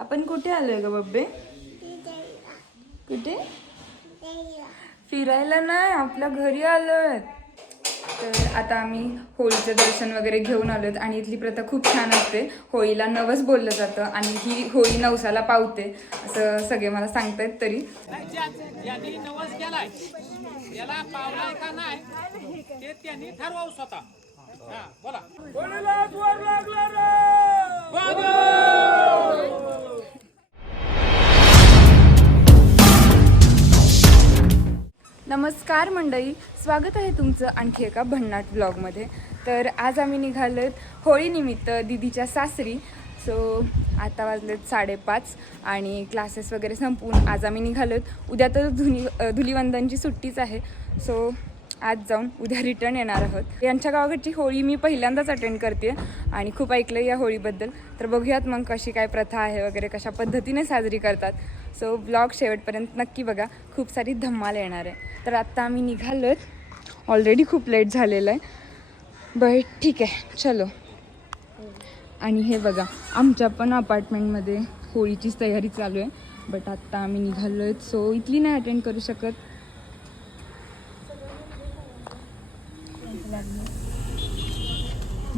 आपण कुठे आलोय ग बब्बे? कुठे? फिरायला नाही आपल्या घरी आलोय. तर आता आम्ही होळीचं दर्शन वगैरे घेऊन आलोत आणि इथली प्रथा खूप छान असते. होळीला नवस बोललं जातं आणि ही होळी नवसाला पावते असं सगळे मला सांगतायत तरी. नवस केलाय त्याला पावलाय का नाही ते त्यांनी ठरवावं स्वतः. हा बोला. नमस्कार मंडळी स्वागत आहे तुमचं आणखी एका भन्नाट ब्लॉगमध्ये. तर आज आम्ही निघालोत होळीनिमित्त दिदीच्या सासरी. सो आता वाजलेत साडेपाच आणि क्लासेस वगैरे संपवून आज आम्ही निघालोत. उद्या तर धुनी धुलीवंदनची सुट्टीच आहे. सो आज जाऊन उद्या रिटर्न येणार आहोत. यांच्या गावाकडची होळी मी पहिल्यांदाच अटेंड करते आणि खूप ऐकलं या होळीबद्दल. तर बघूयात मग कशी काय प्रथा आहे वगैरे कशा पद्धतीने साजरी करतात. सो ब्लॉग शेवटपर्यंत नक्की बघा. खूप सारी धम्माल येणार आहे. तर आत्ता आम्ही निघालो आहेत ऑलरेडी खूप लेट झालेलं आहे. बट ठीक आहे. चलो. आणि हे बघा आमच्या पण अपार्टमेंटमध्ये होळीचीच तयारी चालू आहे. बट आत्ता आम्ही निघालो आहेत सो इथली नाही अटेंड करू शकत.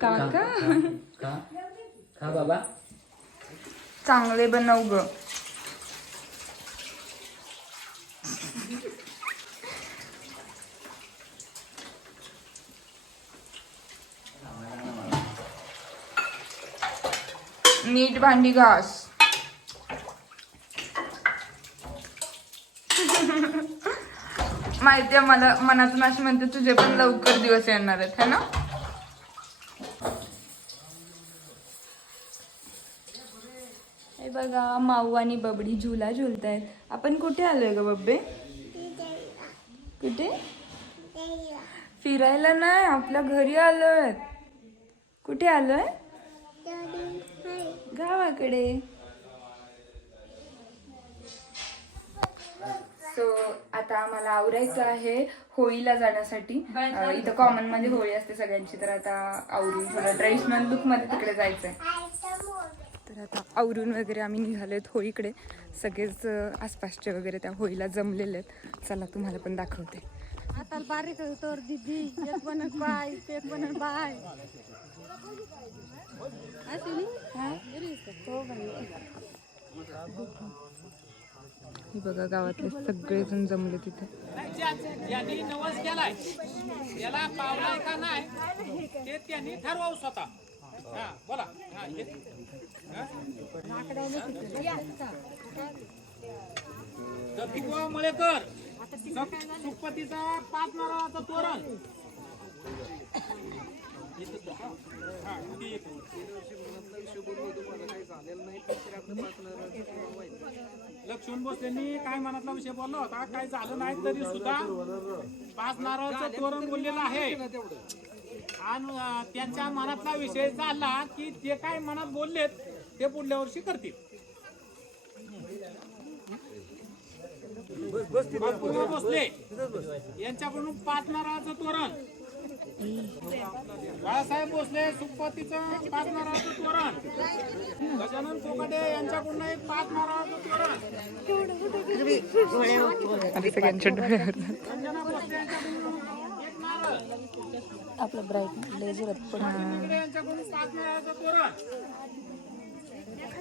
का बाबा? चांगले बनव ग. नीट भांडी घास. माहितीये मला मनातून अशी म्हणते तुझे पण लवकर दिवस येणार आहेत है ना? बघा माऊ आणि बबडी झुला झुलतायत. आपण कुठे आलोय ग बब्बे? कुठे? फिरायला नाही आपल्या घरी आलोय कुठे आलोय? गावाकडे. सो आता आम्हाला आवरायचं आहे होळीला जाण्यासाठी. इथं कॉमनमध्ये होळी असते सगळ्यांची तर आता आवरून थोडं ट्रेडिशनल लुकमध्ये तिकडे जायचंय. तर आता आवरून वगैरे आम्ही निघालोत होळीकडे सगळेच आसपासचे वगैरे त्या होळीला जमलेले आहेत. चला तुम्हाला पण दाखवते. आता बारीक तर दीदी एक बनत बाय एक बनत बाय. हे बघा गावातले सगळेजण जमले तिथे. ज्यांनी नवस केलाय. त्याला पावलाय का नाही ते त्यांनी ठरवावं स्वतः. हा बोला. मळेकर. सुखपतीचा पाच नारळाचा तोरण. लक्ष्मण बोस यांनी काय मनातला विषय बोलला होता? काय झालं नाही तरी सुद्धा पाच नारळाचं तोरण बोललेलं आहे. आणि त्यांच्या मनातला विषय झाला की ते काय मनात बोललेत ते पुढल्या वर्षी करतील. बापूराव भोसले यांच्याकडून पाच नारळाचं तोरण. बाळासाहेब भोसले सुपतीचं पाच नारळाचं तोरण. गजानन कोकाटे यांच्याकडून एक पाच नारळाचं तोरण भोसले यांच्याकडून एक नारळ. आपलं ब्राईट लेझर यांच्याकडून पाच नारळाचं तोरण.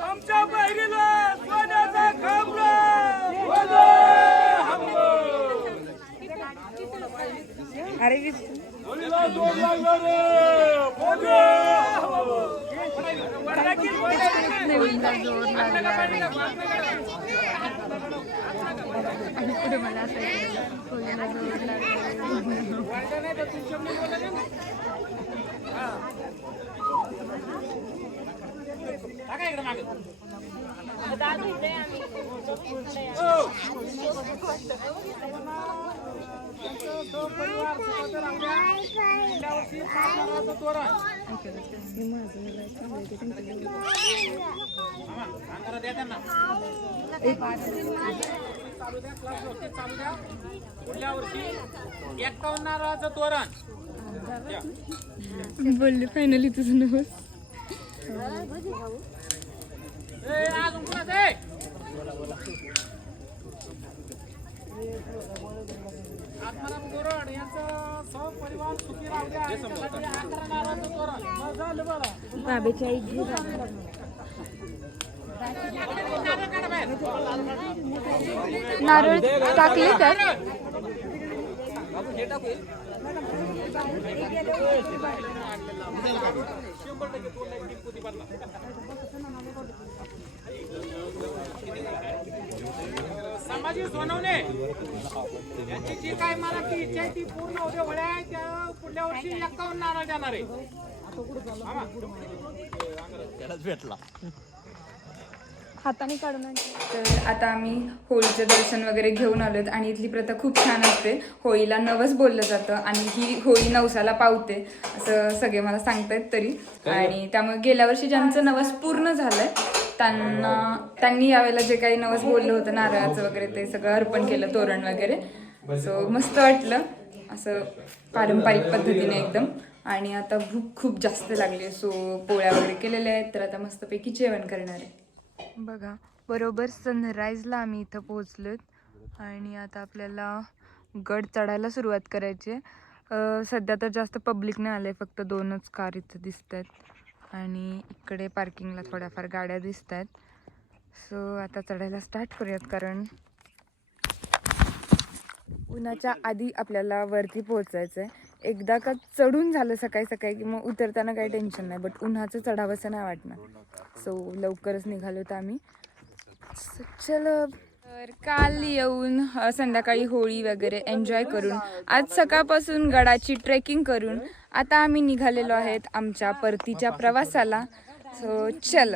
आमच्या बहिणीला सोन्याचा खांबला. बोलो हमको. अरे वीस बोलीला जोर लागला आणि पुढे मला असं ऐकलं, पुढल्या वर्षी पाच तोरण. बोलले फायनली तुझं नवस अजून आत्माराम गोरड यांचं सहपरिवार सुखी राहू द्या. तोरण. झालं बरं. नारळ टाकले त्यात संभाजी सोनवणे यांची जी काय मनाची इच्छा आहे ती पूर्ण होते वड्या आहे त्या पुढल्या वर्षी एक्कावन्न नारळ देणार आहे मामा. हाताने काढून तर आता आम्ही होळीचं दर्शन वगैरे घेऊन आलोत आणि इथली प्रथा खूप छान असते. होळीला नवस बोललं जातं आणि ही होळी नवसाला पावते असं सगळे मला सांगतायत तरी. आणि त्यामुळे गेल्या वर्षी ज्यांचं नवस पूर्ण झालंय त्यांना त्यांनी यावेळेला जे काही नवस बोललं होतं नारळाचं वगैरे ते सगळं अर्पण केलं तोरण वगैरे. सो मस्त वाटलं. असं पारंपरिक पद्धतीने एकदम. आणि आता भूक खूप जास्त लागली सो पोळ्या वगैरे केलेल्या आहेत तर आता मस्तपैकी जेवण करणार आहे. बघा बरोबर सनराईजला आम्ही इथं पोहोचलोत. आणि आता आपल्याला गड चढायला सुरुवात करायची आहे. सध्या तर जास्त पब्लिक नाही आले फक्त दोनच कार इथं दिसत आहेत आणि इकडे पार्किंगला थोड्याफार गाड्या दिसत आहेत सो आता चढायला स्टार्ट करूयात कारण उन्हाच्या आधी आपल्याला वरती पोहोचायचं आहे एकदा का चढून झालं सकाळी सकाळी की मग उतरताना काही टेन्शन नाही बट उन्हाचं चढावंसं नाही वाटणार. सो लवकरच निघालो तर आम्ही. चल. तर काल येऊन संध्याकाळी होळी वगैरे एन्जॉय करून आज सकाळपासून गडाची ट्रेकिंग करून आता आम्ही निघालेलो आहेत आमच्या परतीच्या प्रवासाला. सो चल.